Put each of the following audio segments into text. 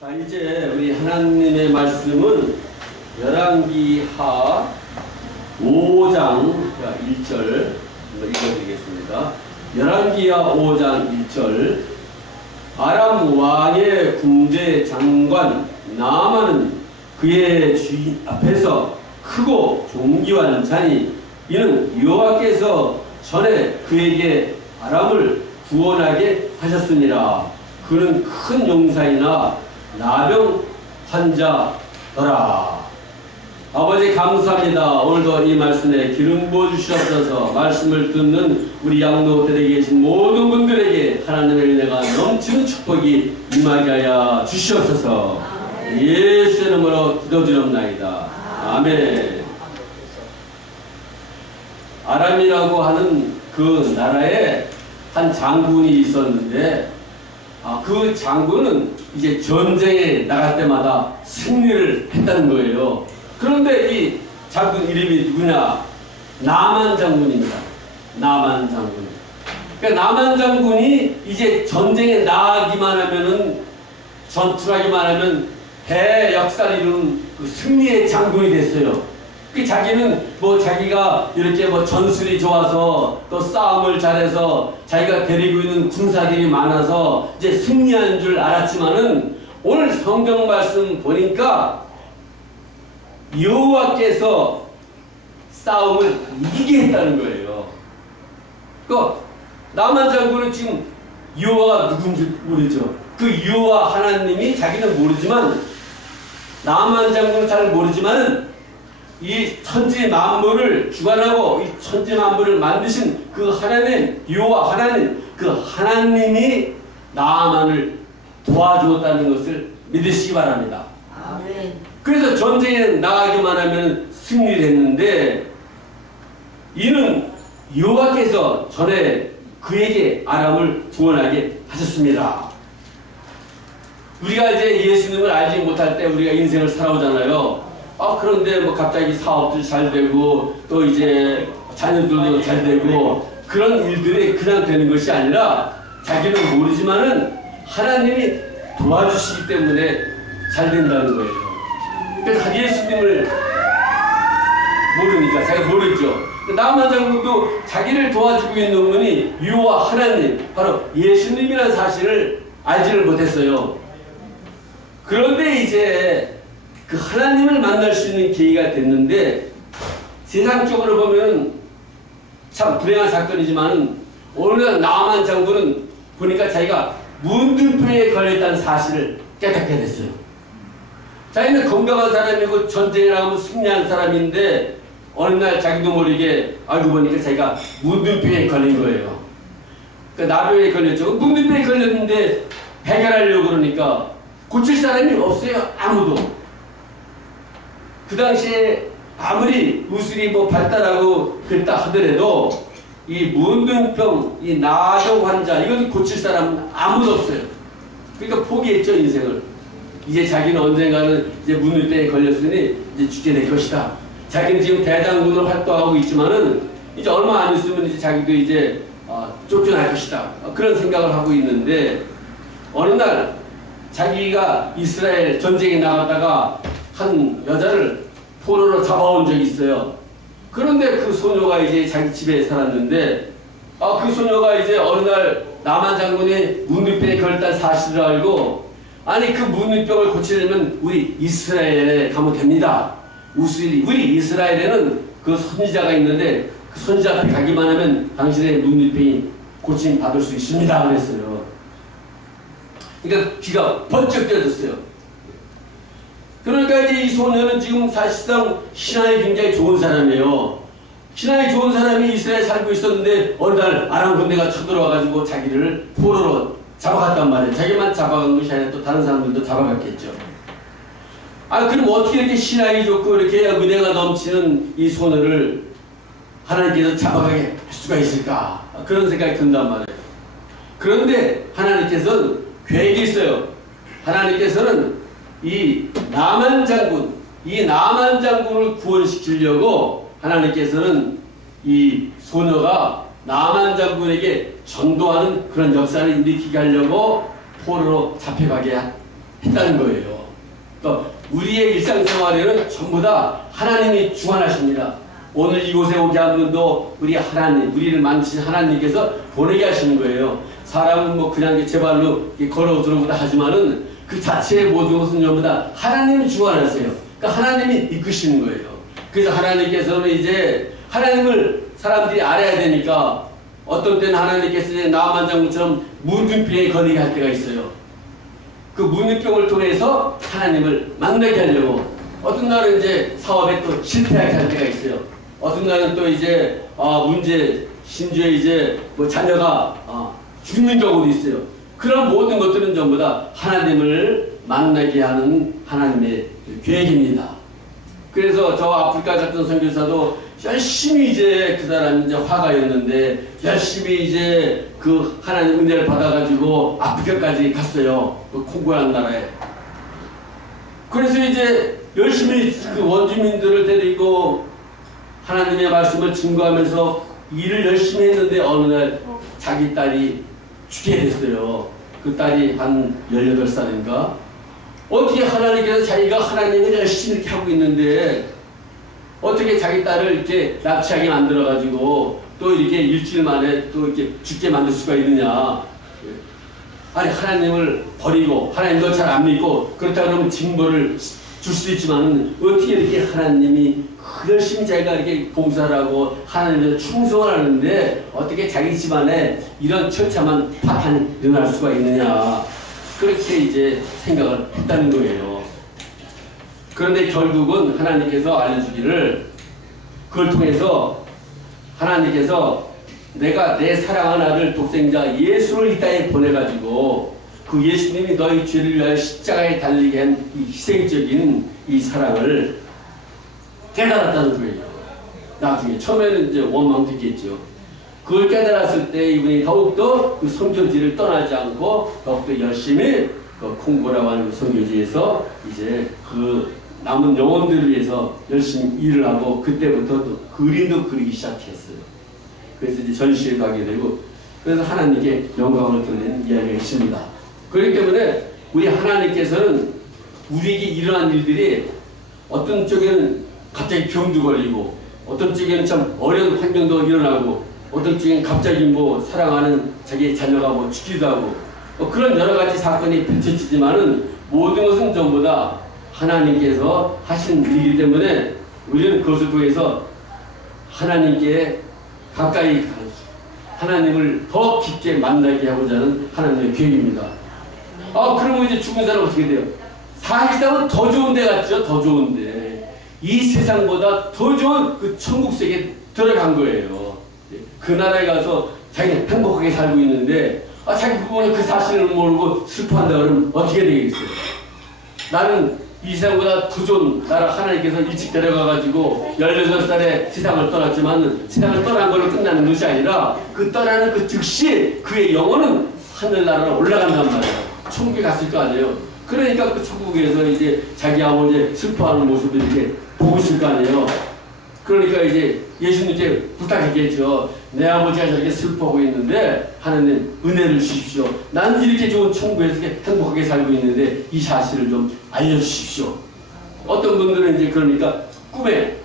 자, 이제 우리 하나님의 말씀은 열왕기하 5장 1절 읽어드리겠습니다. 열왕기하 5장 1절. 아람 왕의 군대 장관 나아만은 그의 주인 앞에서 크고 존귀한 자니 이는 여호와께서 전에 그에게 아람을 구원하게 하셨습니다. 그는 큰 용사이나 나병 환자더라. 아버지 감사합니다. 오늘도 이 말씀에 기름 부어주시옵소서. 말씀을 듣는 우리 양도들에 계신 모든 분들에게 하나님의 은혜가 넘치는 축복이 임하게 하여 주시옵소서. 예수의 이름으로 기도드립나이다. 아멘. 아람이라고 하는 그 나라에 한 장군이 있었는데 그 장군은 이제 전쟁에 나갈 때마다 승리를 했다는 거예요. 그런데 이 장군 이름이 누구냐? 나만 장군입니다. 나만 장군. 그러니까 나만 장군이 이제 전쟁에 나가기만 하면은, 전투하기만 하면 대역사를 이루는 그 승리의 장군이 됐어요. 그 자기는 자기가 이렇게 전술이 좋아서 또 싸움을 잘해서 자기가 데리고 있는 군사들이 많아서 이제 승리한 줄 알았지만은 오늘 성경 말씀 보니까 여호와께서 싸움을 이기게 했다는 거예요. 그 나만 장군은 지금 여호와가 누군지 모르죠. 그 여호와 하나님이 자기는 모르지만, 나만 장군은 잘 모르지만 이 천지 만물을 주관하고 이 천지 만물을 만드신 그 하나님, 여호와 하나님, 그 하나님이 나만을 도와주었다는 것을 믿으시기 바랍니다. 아멘. 그래서 전쟁에 나가기만 하면 승리를 했는데, 이는 여호와께서 전에 그에게 아람을 구원하게 하셨습니다. 우리가 이제 예수님을 알지 못할 때 우리가 인생을 살아오잖아요. 그런데 갑자기 사업도 잘 되고 또 이제 자녀들도 잘 되고 그런 일들이 그냥 되는 것이 아니라 자기는 모르지만은 하나님이 도와주시기 때문에 잘 된다는 거예요. 그러니까 예수님을 모르니까 자기가 모르죠. 나만 장군도 자기를 도와주고 있는 분이 여호와 하나님, 바로 예수님이라는 사실을 알지를 못했어요. 그런데 이제 그 하나님을 만날 수 있는 기회가 됐는데, 세상적으로 보면 참 불행한 사건이지만 오늘 나아만 장군은 보니까 자기가 문둥병에 걸렸다는 사실을 깨닫게 됐어요. 자기는 건강한 사람이고 전쟁에 나가면 승리한 사람인데 어느 날 자기도 모르게 알고 보니까 자기가 문둥병에 걸린 거예요. 그러니까 나병에 걸렸죠. 문둥병에 걸렸는데 해결하려고 그러니까 고칠 사람이 없어요. 아무도. 그 당시에 아무리 의술이 발달하고 그랬다 하더라도 이 문둥병, 이 나병 환자, 이건 고칠 사람은 아무도 없어요. 그러니까 포기했죠, 인생을. 이제 자기는 언젠가는 이제 문둥병에 걸렸으니 이제 죽게 될 것이다. 자기는 지금 대장군으로 활동하고 있지만은 이제 얼마 안 있으면 이제 자기도 이제 쫓겨날 것이다. 그런 생각을 하고 있는데, 어느 날 자기가 이스라엘 전쟁에 나갔다가 한 여자를 포로로 잡아온 적이 있어요. 그런데 그 소녀가 이제 자기 집에 살았는데, 그 소녀가 이제 어느 날 나만 장군이 문둥병에 걸렸다는 사실을 알고, 아니 그 문둥병을 고치려면 우리 이스라엘에 가면 됩니다. 우리 이스라엘에는 그 선지자가 있는데 그 선지자 앞에 가기만 하면 당신의 문둥병이 고침 받을 수 있습니다. 그랬어요. 그러니까 귀가 번쩍 뜨졌어요. 그러니까 이제 이 소녀는 지금 사실상 신앙이 굉장히 좋은 사람이에요. 신앙이 좋은 사람이 이스라엘에 살고 있었는데 어느 날 아람 군대가 쳐들어와가지고 자기를 포로로 잡아갔단 말이에요. 자기만 잡아간 것이 아니라 또 다른 사람들도 잡아갔겠죠. 그럼 어떻게 이렇게 신앙이 좋고 이렇게 은혜가 넘치는 이 소녀를 하나님께서 잡아가게 할 수가 있을까? 그런 생각이 든단 말이에요. 그런데 하나님께서는 계획이 있어요. 하나님께서는 이 나만 장군을 구원시키려고 하나님께서는 이 소녀가 나만 장군에게 전도하는 그런 역사를 일으키게 하려고 포로로 잡혀가게 했다는 거예요. 그러니까 우리의 일상생활에는 전부 다 하나님이 주관하십니다. 오늘 이곳에 오게 한 분도 우리 하나님, 우리를 만드신 하나님께서 보내게 하시는 거예요. 사람은 뭐 그냥 제 발로 걸어 들어오다 하지만은 그 자체의 모든 것은 전부 다 하나님이 주관하세요. 그러니까 하나님이 이끄시는 거예요. 그래서 하나님께서는 이제 하나님을 사람들이 알아야 되니까 어떤 때는 하나님께서 이제 나만 장군처럼 문둥병에 걸리게 할 때가 있어요. 그 문둥병을 통해서 하나님을 만나게 하려고 어떤 날은 이제 사업에 또 실패하게 할 때가 있어요. 어떤 날은 또 이제 문제 심지어 이제 뭐 자녀가 죽는 경우도 있어요. 그런 모든 것들은 전부 다 하나님을 만나게 하는 하나님의 계획입니다. 그래서 저 아프리카 같은 선교사도 열심히 이제 그 사람이 이제 화가였는데 열심히 이제 그 하나님 은혜를 받아가지고 아프리카까지 갔어요. 그 콩고라는 나라에. 그래서 이제 열심히 그 원주민들을 데리고 하나님의 말씀을 증거하면서 일을 열심히 했는데 어느 날 자기 딸이 죽게 됐어요. 그 딸이 한 18살인가? 어떻게 하나님께서 자기가 하나님을 열심히 이렇게 하고 있는데 어떻게 자기 딸을 이렇게 납치하게 만들어가지고 또 이렇게 일주일 만에 또 이렇게 죽게 만들 수가 있느냐. 아니, 하나님을 버리고 하나님도 잘 안 믿고 그렇다 그러면 징벌을 줄 수도 있지만 어떻게 이렇게 하나님이 열심히 자기가 이렇게 봉사를 하고 하나님께 충성을 하는데 어떻게 자기 집안에 이런 처참한 파탄이 일어날 수가 있느냐. 그렇게 이제 생각을 했다는 거예요. 그런데 결국은 하나님께서 알려주기를 그걸 통해서 하나님께서 내가 내 사랑하는 아들 독생자 예수를 이 땅에 보내가지고 그 예수님이 너희 죄를 위하여 십자가에 달리게 한 이 희생적인 이 사랑을 깨달았다는 거예요. 나중에 처음에는 이제 원망됐겠죠. 그걸 깨달았을 때 이분이 더욱더 그 선교지를 떠나지 않고 더욱더 열심히 그 콩고라고 하는 그 선교지에서 이제 그 남은 영혼들을 위해서 열심히 일을 하고 그때부터 또 그림도 그리기 시작했어요. 그래서 이제 전시회도 하게 되고 그래서 하나님께 영광을 돌리는 이야기가 있습니다. 그렇기 때문에 우리 하나님께서는 우리에게 일어난 일들이 어떤 쪽에는 갑자기 병도 걸리고 어떤 쪽에는 참 어려운 환경도 일어나고 어떤 쪽에는 갑자기 뭐 사랑하는 자기의 자녀가 뭐 죽기도 하고 그런 여러 가지 사건이 펼쳐지지만은 모든 것은 전부 다 하나님께서 하신 일이기 때문에 우리는 그것을 통해서 하나님께 가까이 하나님을 더 깊게 만나게 하고자 하는 하나님의 계획입니다. 그러면 이제 죽은 사람은 어떻게 돼요? 사실상은 더 좋은 데 갔죠. 더 좋은 데. 이 세상보다 더 좋은 그 천국 세계에 들어간 거예요. 그 나라에 가서 자기는 행복하게 살고 있는데 자기 부모는 그 사실을 모르고 슬퍼한다 그러면 어떻게 되겠어요? 나는 이 세상보다 더 좋은 나라 하나님께서 일찍 데려가가지고 18살에 세상을 떠났지만 세상을 떠난 걸로 끝나는 것이 아니라 그 떠나는 그 즉시 그의 영혼은 하늘나라로 올라간단 말이에요. 천국에 갔을 거 아니에요. 그러니까 그 천국에서 이제 자기 아버지 슬퍼하는 모습을 이렇게 보고 있을 거 아니에요. 그러니까 이제 예수님께 부탁했겠죠. 내 아버지가 저렇게 슬퍼하고 있는데 하나님 은혜를 주십시오. 나는 이렇게 좋은 천국에서 이렇게 행복하게 살고 있는데 이 사실을 좀 알려주십시오. 어떤 분들은 이제 그러니까 꿈에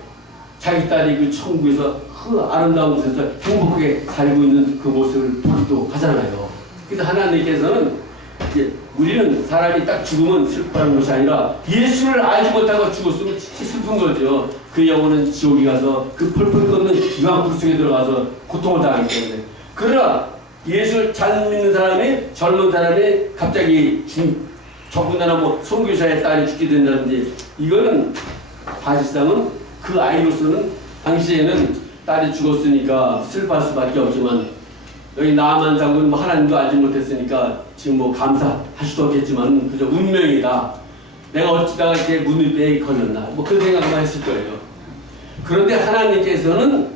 자기 딸이 그 천국에서 그 아름다운 곳에서 행복하게 살고 있는 그 모습을 보기도 하잖아요. 그래서 하나님께서는 이제 우리는 사람이 딱 죽으면 슬퍼하는 것이 아니라 예수를 알지 못하고 죽었으면 진짜 슬픈 거죠. 그 영혼은 지옥에 가서 그 펄펄 끓는 유황불 속에 들어가서 고통을 당하기 때문에. 그러나 예수를 잘 믿는 사람이 젊은 사람이 갑자기 더군다나 뭐 선교사의 딸이 죽게 된다든지 이거는 사실상은 그 아이로서는 당시에는 딸이 죽었으니까 슬퍼할 수밖에 없지만 여기 나만 장군 뭐 하나님도 알지 못했으니까 지금 뭐 감사할 수도 없겠지만 그저 운명이다. 내가 어찌다가 이렇게 문을빼에 걸렸나 뭐 그런 생각만 했을 거예요. 그런데 하나님께서는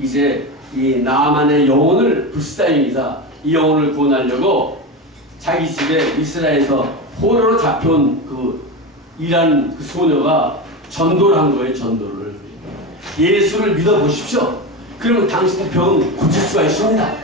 이제 이 나만의 영혼을 불쌍히사 이 영혼을 구원하려고 자기 집에 이스라엘에서 포로로 잡혀온 그 이란 그 소녀가 전도를 한 거예요. 전도를. 예수를 믿어보십시오. 그러면 당신 병은 고칠 수가 있습니다.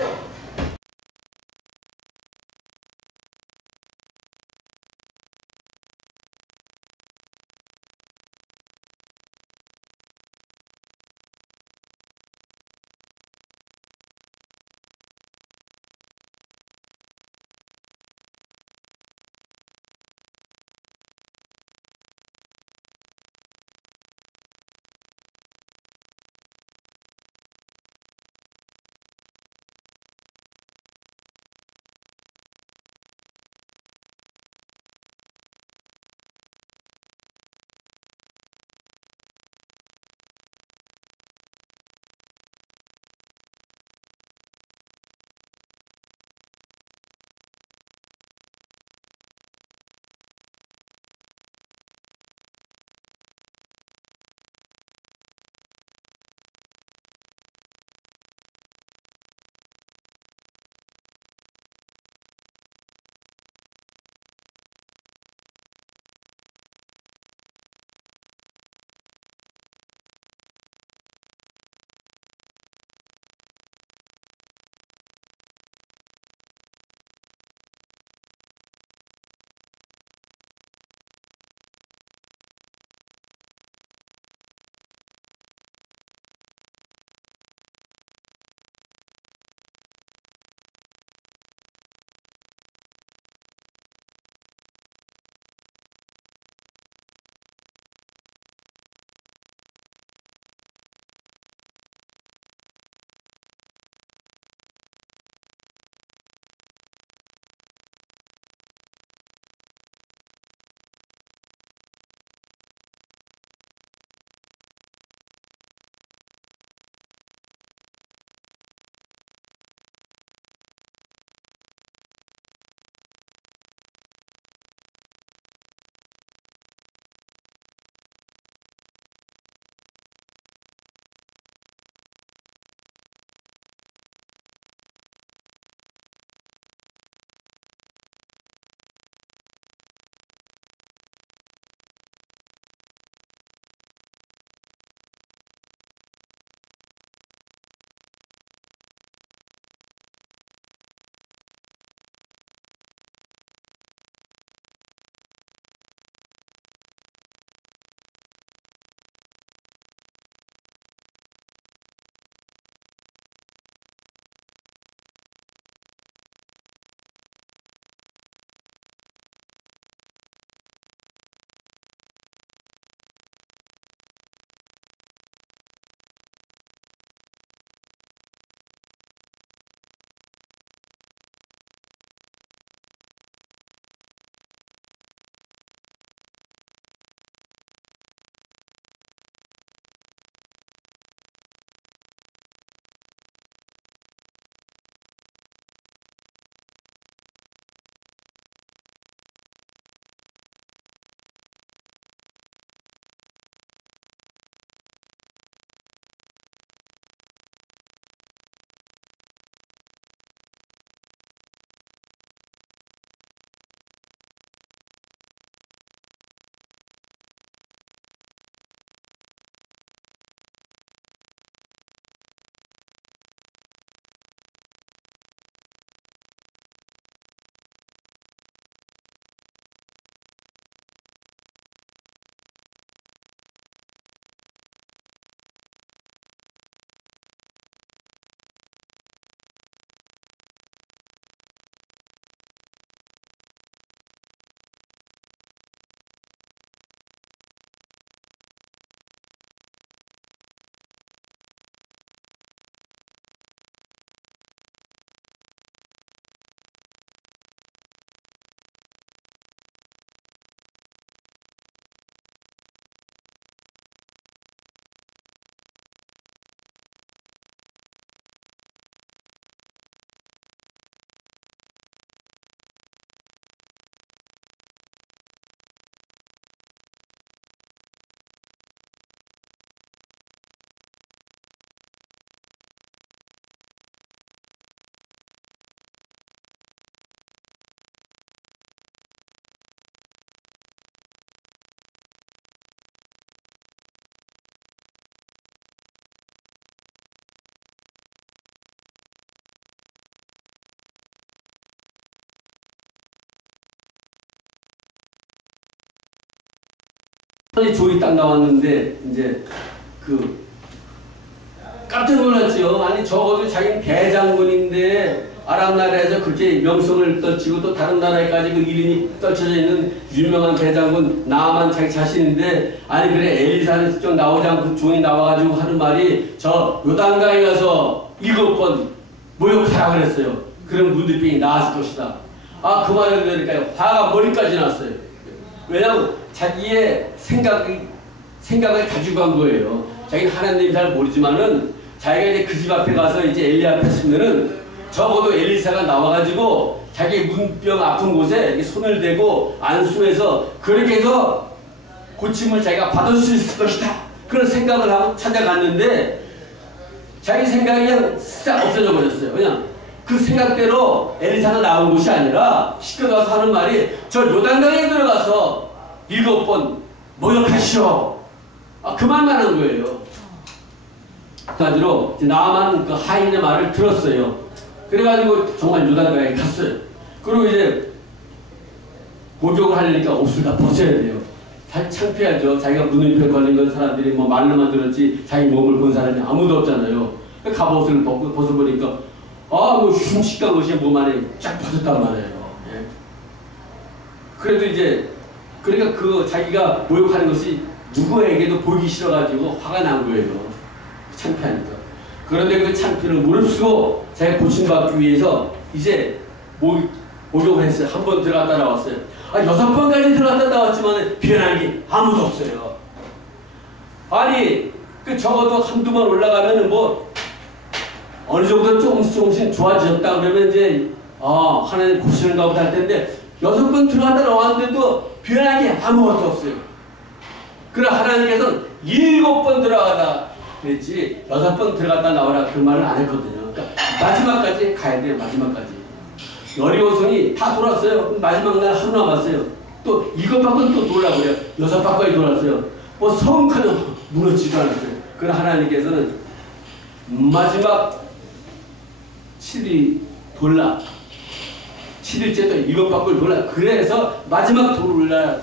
조이 딱 나왔는데 이제 깜짝 놀랐죠. 아니 적어도 자기는 대장군인데 아람 나라에서 그렇게 명성을 떨치고 또 다른 나라에까지 그 이름이 떨쳐져 있는 유명한 대장군 나만 자기 자신인데, 아니 그래 엘리사는 직접 나오지 않고 종이 나와가지고 하는 말이 저 요단강에 가서 7번 모욕하라 그랬어요. 그럼 문둥병이 나았을 것이다. 그 말을 들으니까 화가 머리까지 났어요. 왜냐하면 자기의 생각을 가지고 간 거예요. 자기는 하나님 잘 모르지만은 자기가 이제 그 집 앞에 가서 이제 엘리 앞에 서면은 적어도 엘리사가 나와가지고 자기 문병 아픈 곳에 손을 대고 안수해서 그렇게 해서 고침을 자기가 받을 수 있을 것이다. 그런 생각을 하고 찾아갔는데 자기 생각이 그냥 싹 없어져 버렸어요. 그냥 그 생각대로 엘리사가 나온 곳이 아니라 시켜가서 하는 말이 저 요단강에 들어가서 7번 모욕하시오. 그 말만 한 거예요. 그래가지고 나만 그 하인의 말을 들었어요. 그래가지고 정말 요단강에 갔어요. 그리고 이제 목욕을 하려니까 옷을 다 벗어야 돼요. 다 창피하죠. 자기가 문둥병 걸린 건 사람들이 뭐 말로만 들었지 자기 몸을 본 사람이 아무도 없잖아요. 갑옷을 벗어보니까 뭐 흉측한 것이 몸 안에 쫙 벗었단 말이에요. 예. 그래도 이제 그러니까 자기가 모욕하는 것이 누구에게도 보기 싫어가지고 화가 난 거예요. 창피하니까. 그런데 그 창피를 무릅쓰고 자기가 고침받기 위해서 이제 목욕을 했어요. 한 번 들어갔다 나왔어요. 6번까지 들어갔다 나왔지만 변한 게 아무도 없어요. 아니 적어도 한두 번 올라가면은 뭐 어느 정도 조금씩 좋아졌다 그러면 이제 하나님 고치는가 보다 할 텐데 6번 들어갔다 나왔는데도 변한 게 아무것도 없어요. 그러나 하나님께서는 7번 들어가다 그랬지 6번 들어갔다 나와라 그 말을 안 했거든요. 그러니까 마지막까지 가야 돼요. 마지막까지. 여리고성이 다 돌았어요. 마지막 날 하루 남았어요. 또 7바퀴 또 돌라고 그래요. 6바퀴 돌았어요. 뭐 성까지 무너지지도 않았어요. 그러나 하나님께서는 마지막 7일 돌라 7일째 또 7바퀴 돌라. 그래서 마지막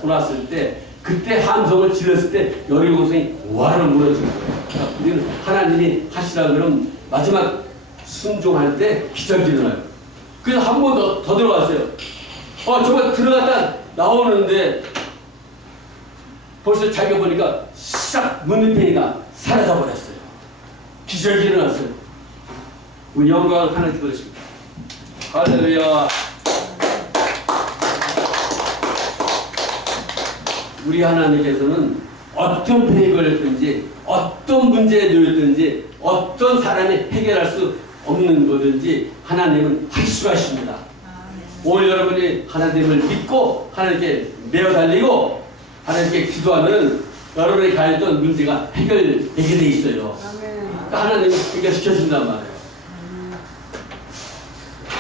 돌았을 때 그때 함성을 질렀을 때 여리고성이 와르르 무너진 거예요. 그러니까 우리는 하나님이 하시라 그러면 마지막 순종할 때 기적이 일어나요. 그래서 한 번 더 들어갔어요. 정말 들어갔다 나오는데 벌써 자기가 보니까 싹 문둥병이가 사라져 버렸어요. 기적이 일어났어요. 우리 영광을 하나님 드리십니다. 할렐루야. 우리 하나님께서는 어떤 병이 걸렸든지 어떤 문제에 놓였든지 어떤 사람이 해결할 수 없는 거든지 하나님은 할 수가 있습니다. 오늘 여러분이 하나님을 믿고 하나님께 매어 달리고 하나님께 기도하면 여러분이 가졌던 문제가 해결되게 돼 있어요. 그러니까 하나님은 해결시켜 준단 말이에요.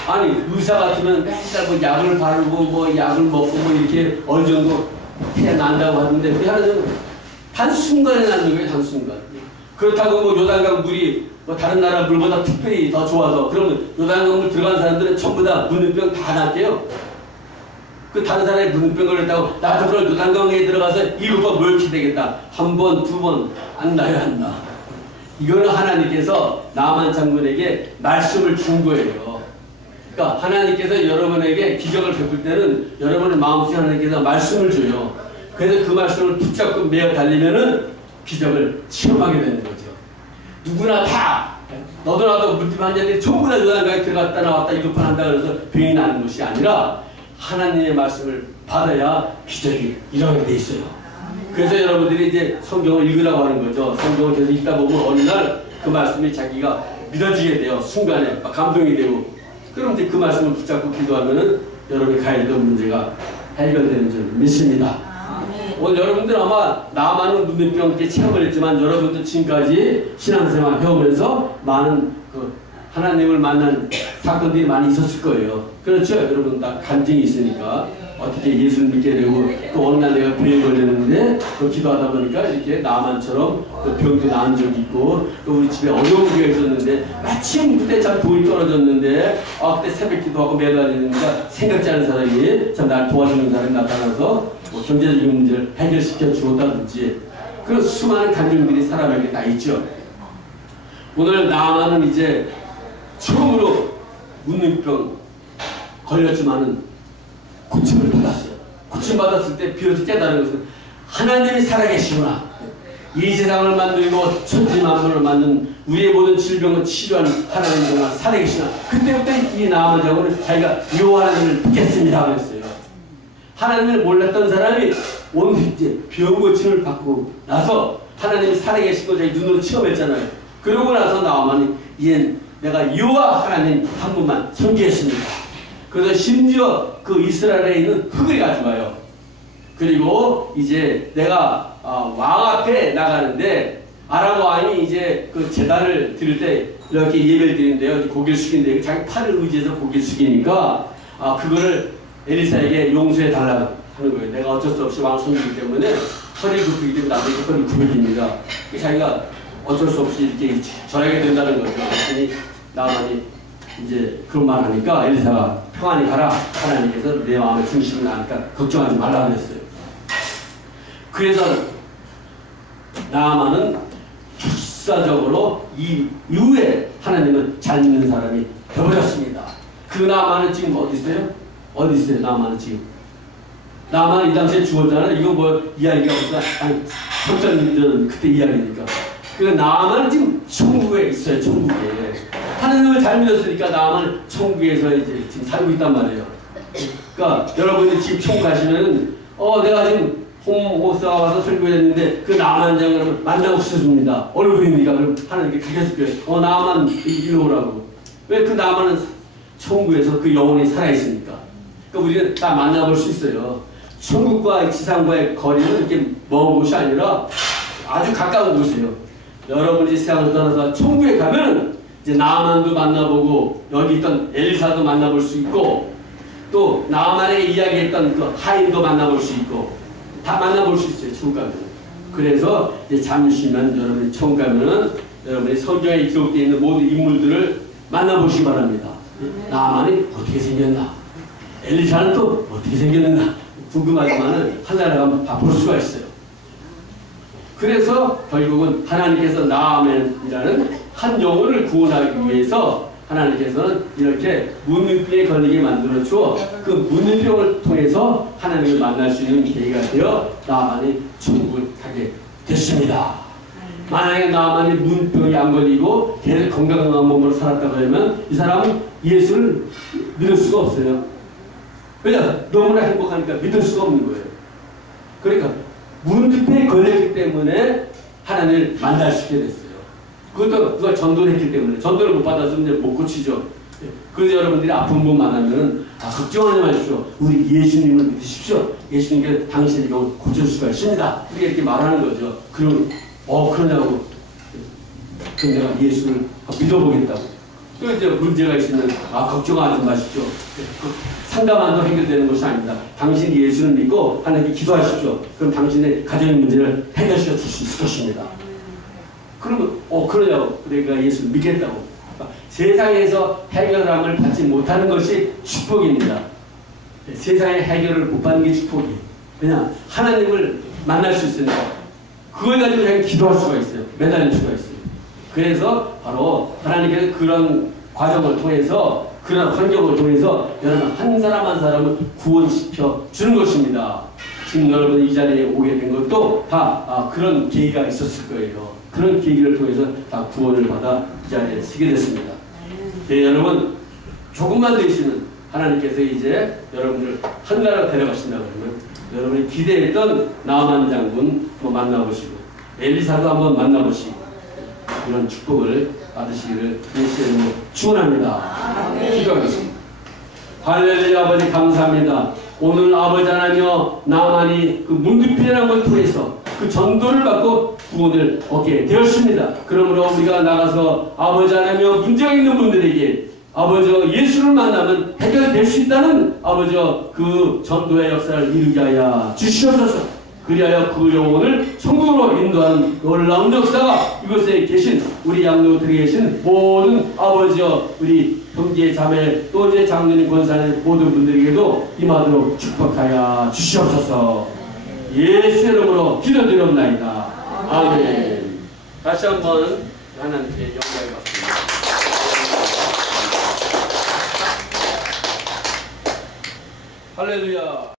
아니 의사 같으면 맨날 뭐 약을 바르고 뭐 약을 먹고 뭐 이렇게 어느 정도 해야 난다고 하는데 우리 하나님은 단순간에 나는 거예요. 단순간. 그렇다고 뭐 요단강 물이 뭐 다른 나라 물보다 특별히 더 좋아서 그러면 요단강 물 들어간 사람들은 전부 다 문둥병 다 낫대요. 그 다른 사람이 문둥병 걸렸다고 나도 그럼 요단강에 들어가서 7번 모욕이 되겠다. 1번, 2번 안 나요. 안 나. 이거는 하나님께서 나만 장군에게 말씀을 준 거예요. 그러니까 하나님께서 여러분에게 기적을 베풀 때는 여러분의 마음속에 하나님께서 말씀을 줘요. 그래서 그 말씀을 붙잡고 매어 달리면은 기적을 체험하게 되는 거죠. 누구나 다 너도 나도 물집 환자들이 전부 다 요단강에 들어갔다 나왔다 7번 한다 그래서 병이 나는 것이 아니라 하나님의 말씀을 받아야 기적이 일어나게 돼 있어요. 그래서 여러분들이 이제 성경을 읽으라고 하는 거죠. 성경을 계속 읽다 보면 어느 날 그 말씀이 자기가 믿어지게 돼요. 순간에 막 감동이 되고. 그럼 이제 그 말씀을 붙잡고 기도하면은 여러분이 가야 되는 문제가 해결되는 줄 믿습니다. 오늘 여러분들 아마 나만은 문둥병 체험을 했지만 여러분들 지금까지 신앙생활 해오면서 많은 그 하나님을 만난 사건들이 많이 있었을 거예요. 그렇죠? 여러분 다 간증이 있으니까 어떻게 예수를 믿게 되고 또 어느 날 내가 병에 걸렸는데 또 기도하다 보니까 이렇게 나만처럼 또 병도 나은 적이 있고 또 우리 집에 어려운 게 있었는데 마침 그때 참 돈이 떨어졌는데 그때 새벽 기도하고 매달리니까 생각지 않은 사람이 참 날 도와주는 사람이 나타나서 뭐 경제적인 문제를 해결시켜 주었다든지 그런 수많은 간증들이 사람에게 다 있죠. 오늘 나만은 이제 처음으로 문둥병 걸렸지만은 고침을 받았어요. 고침 받았을 때 비로소 깨달은 것은 하나님이 살아계시구나. 이 세상을 만들고 천지 만물을 만든 우리의 모든 질병을 치료하는 하나님 정말 살아계시나. 그때부터 이 나아만 자고는 자기가 여호와 하나님을 믿겠습니다 그랬어요. 하나님을 몰랐던 사람이 오늘 이제 병 고침을 받고 나서 하나님이 살아계신 걸 자기 눈으로 체험했잖아요. 그러고 나서 나아만이 이제 내가 여호와 하나님 한 분만 섬기겠습니다. 그래서 심지어 그 이스라엘에 있는 흙을 가져가요. 그리고 이제 내가 왕 앞에 나가는데 아람 왕이 이제 그 제단을 드릴 때 이렇게 예배를 드리는데요. 고개를 숙이는데 자기 팔을 의지해서 고개를 숙이니까 그거를 엘리사에게 용서해 달라고 하는 거예요. 내가 어쩔 수 없이 왕 손이기 때문에 허리 굽히기 때문에 나도 허리 굽힙니다. 자기가 어쩔 수 없이 이렇게 절하게 된다는 거죠. 그랬더니 나만이 이제 그런 말 하니까 엘리사가 평안히 가라. 하나님께서 내 마음의 중심을 아니까 걱정하지 말라 그랬어요. 그래서 나만은 역사적으로 이 이후에 하나님을 잘 믿는 사람이 되어버렸습니다. 그 나만은 지금 어디 있어요? 어디 있어요? 나만은 지금. 나만 이 당시에 죽었잖아요. 이거 뭐 이야기가 없어. 아니 3,000년 그때 이야기니까. 그 나만은 지금 천국에 있어요. 천국에. 하나님을 잘 믿었으니까 나만 천국에서 이제 지금 살고 있단 말이에요. 그러니까 여러분이 지금 천국 가시면은 내가 지금 홍 목사가 와서 설교했는데 그 나만 장을 만나고 싶습니다. 얼굴입니까? 그럼 하나님께 가르쳐줄게요. 나만 이리로 오라고. 왜 그 나만은 천국에서 그 영혼이 살아있으니까. 그러니까 우리는 다 만나볼 수 있어요. 천국과 지상과의 거리는 이렇게 먼 곳이 아니라 아주 가까운 곳이에요. 여러분이 세상을 떠나서 천국에 가면 이제 나만도 만나보고 여기 있던 엘리사도 만나볼 수 있고 또 나만의 이야기했던 그 하인도 만나볼 수 있고 다 만나볼 수 있어요. 천국 가면. 그래서 이제 잠시만 여러분이 천국 가면은 여러분이 성경에 기록되어 있는 모든 인물들을 만나보시기 바랍니다. 나만이 어떻게 생겼나? 엘리사는 또 어떻게 생겼나? 궁금하지만은 하나를 가면 다 볼 수가 있어요. 그래서 결국은 하나님께서 나아만이라는 한 영혼을 구원하기 위해서 하나님께서는 이렇게 문둥병에 걸리게 만들어 주어 그 문둥병을 통해서 하나님을 만날 수 있는 계기가 되어 나아만이 천국을 가게 됐습니다. 만약에 나아만이 문둥병이 안 걸리고 계속 건강한 몸으로 살았다고 하면 이 사람은 예수를 믿을 수가 없어요. 왜냐? 너무나 행복하니까 믿을 수가 없는 거예요. 그러니까 문둥병에 걸렸기 때문에 하나님을 만날 수 있게 됐어요. 그것도 누가 전도를 했기 때문에. 전도를 못 받았으면 이제 못 고치죠. 그래서 여러분들이 아픈 분 만나면은 걱정하지 마십시오. 우리 예수님을 믿으십시오. 예수님께 당신의 병을 고칠 수가 있습니다. 이렇게 말하는 거죠. 그럼 그러냐고. 그럼 내가 예수를 믿어보겠다고. 또 이제 문제가 있으면 걱정하지 마십시오. 상담만도 해결되는 것이 아닙니다. 당신이 예수를 믿고 하나님께 기도하십시오. 그럼 당신의 가정의 문제를 해결시켜 줄 수 있을 것입니다. 그러면 그러냐고. 내가 예수를 믿겠다고. 세상에서 해결함을 받지 못하는 것이 축복입니다. 세상의 해결을 못 받는 게 축복이에요. 왜냐? 하나님을 만날 수 있으니까 그걸 가지고 그냥 기도할 수가 있어요. 매달릴 수가 있어요. 그래서 바로 하나님께서 그런 과정을 통해서 그런 환경을 통해서 여러분 한 사람 한 사람을 구원시켜 주는 것입니다. 지금 여러분이 이 자리에 오게 된 것도 다 그런 계기가 있었을 거예요. 그런 계기를 통해서 다 구원을 받아 이 자리에 서게 됐습니다. 여러분 조금만 더 있으면 하나님께서 이제 여러분을 한나라로 데려가신다고 그러면 여러분이 기대했던 나아만 장군 만나보시고 엘리사도 한번 만나보시고 이런 축복을 받으시기를 예수의 이름으로 축원합니다. 기도하겠습니다. 할렐루야. 아버지 감사합니다. 오늘 아버지 하나님여 나아만이 그 문둥병이라는 걸 통해서 그 전도를 받고 구원을 얻게 되었습니다. 그러므로 우리가 나가서 아버지 하나며 문제가 있는 분들에게 아버지 예수를 만나면 해결될 수 있다는 아버지 그 전도의 역사를 이루게 하여 주시옵소서. 그리하여 그 영혼을 천국으로 인도하는 놀라운 역사가 이곳에 계신 우리 양로들에 계신 모든 아버지여 우리 형제 자매 또 이제 장로님 권사님 모든 분들에게도 임하도록 축복하여 주시옵소서. 예수 이름으로 기도드리옵나이다. 아멘. 다시 한번 하나님께 영광을 받습니다. 할렐루야.